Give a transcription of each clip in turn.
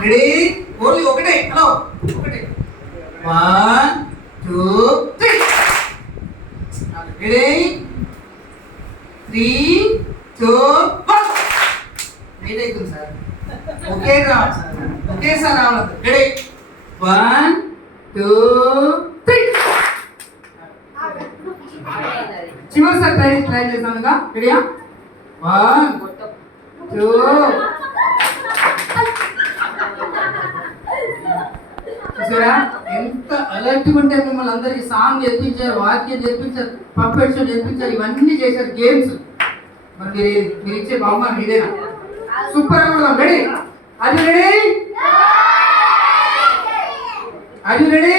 Ready only ఒకటే hello ఒకటే 1 2 3 ready 3 2 1 late అవుతుంది సార్ ఓకే రావాలి సార్ ఓకే సార్ రావాలి రెడీ 1 2 3 చివరిసారి ట్రై చేస్తానుగా రెడీయా 1 2 చూసారా ఎంత అలర్ట్గా ఉంటే మిమ్మల్ని అందరికి సాంగ్ చేర్పించారు వాక్యం చేర్పించారు పప్పెట్ షో చేర్పించారు ఇవన్నీ చేశారు గేమ్స్ మరి మీరు ఇచ్చే బహుమానం ఇదేనా సూపర్ గా ready are you ready are you ready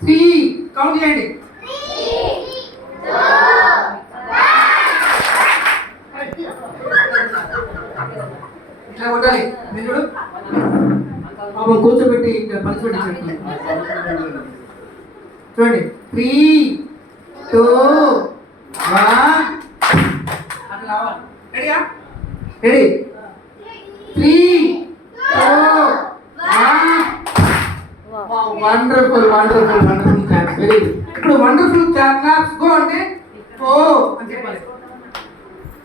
3 count చేయండి 3 2 ఇట్లా కొట్టాలి మీరు పాపం కూర్చోబెట్టి పంచిపెట్టి చూడండి 3 2 1 అట్లా రావాలి రెడీయా రెడీ 3 2 1 వండర్ఫుల్ క్లాప్స్ వెరీ ఇప్పుడు వండర్ఫుల్ క్లాప్స్ గో అంటే ఓ అని చెప్పాలి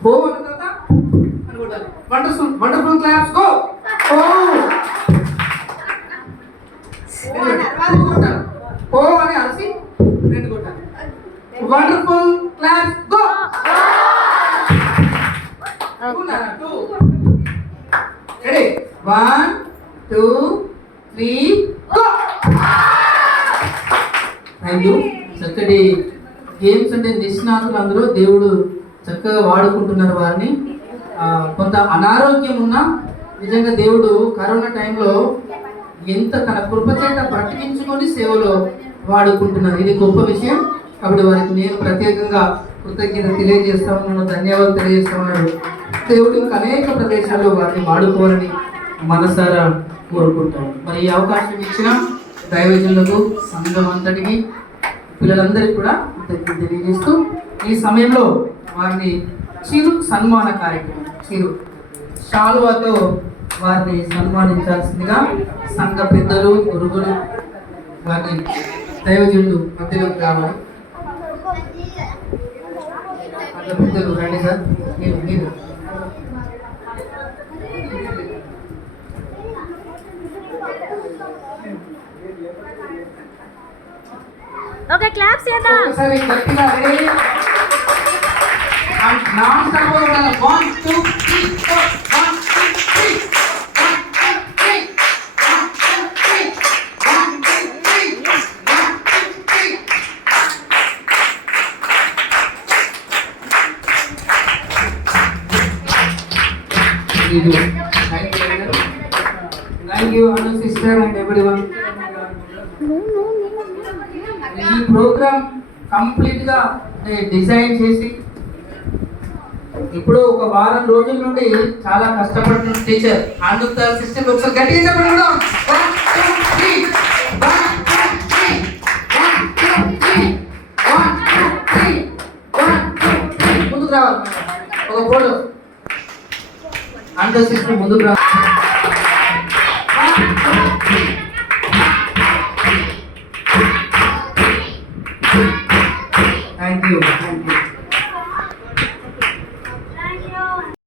ఓ అన్న తర్వాత అనుకుంటారు వండర్ఫుల్ క్లాప్స్ గో ఓ ఓ అని అరిసి రెండు కొట్టాలి wonderful claps go 2 ready 1 2 3 go thank you చక్కటి గేమ్స్ అంటే నిష్ణాతులు అందరూ దేవుడు చక్కగా వాడుకుంటున్నారు వారిని కొంత అనారోగ్యం ఉన్నా నిజంగా దేవుడు కరోనా టైంలో ఎంత తన కృపచేత బ్రతికించుకొని సేవలో వాడుకుంటున్నారు ఇది గొప్ప విషయం కాబట్టి వారికి నేను ప్రత్యేకంగా కృతజ్ఞత తెలియజేస్తా ఉన్నాను ధన్యవాదాలు తెలియజేస్తా ఉన్నాడు దేవుడు ఇంకా అనేక ప్రదేశాల్లో వారిని వాడుకోవాలని మనసారా కోరుకుంటాను మరి ఈ అవకాశం ఇచ్చిన దైవజనులకు సంఘం అంతటికి పిల్లలందరికీ కూడా తెలియజేస్తూ ఈ సమయంలో వారిని చిరు సన్మాన కార్యక్రమం చిరు శాలువాతో వారిని సన్మానించాల్సిందిగా సంఘ పెద్దలు గురుగులు వారిని దైవజనులు మధ్యలోకి రావాలి సంఘ పెద్దలు రండి సార్ మీరు ఓకే క్లాప్స్ చేద్దాం ఒకసారి గట్టిగా రెడీ నాన్ స్టాప్ గా ఉండాలి 1 2 3 4 Thank you, Anu sister and everyone. ఈ ప్రోగ్రామ్ కంప్లీట్ గా డిజైన్ చేసి ఇప్పుడు ఒక వారం రోజుల నుండి చాలా కష్టపడుతున్న టీచర్ ఆనంద సిస్టమ్ ఒకసారి గట్టిగా చెప్పండి 1 2 3 ముందుకు రావాలి ఒక ఫోటో ఆనంద సిస్టమ్ ముందుకు రావాలి